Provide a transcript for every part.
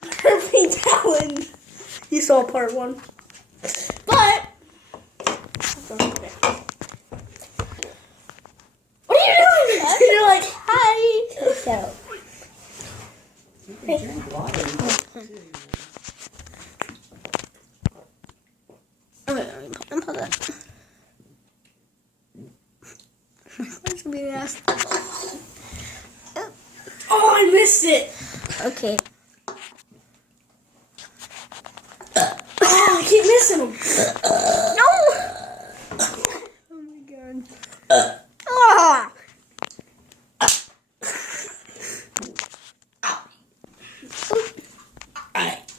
Burping challenge. You saw part 1. But okay. What are you doing? You're like, hi. So. You can drink water. Okay, unpause that. What's gonna be last? Oh, I missed it. Okay. Oh, I keep missing them. No! Oh my god. Ah!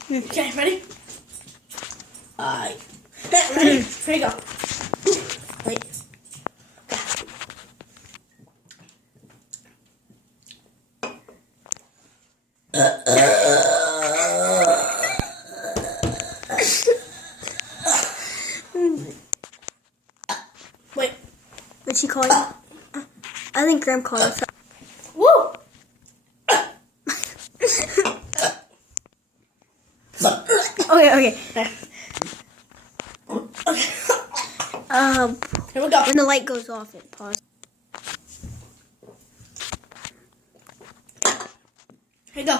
Okay, ready? Aye. Ready? Here you go. Wait. Wait. What'd she call you? I think Graham called us. Woo! Okay. Here we go. When the light goes off, it pauses. Here you go.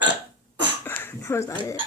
That was not it.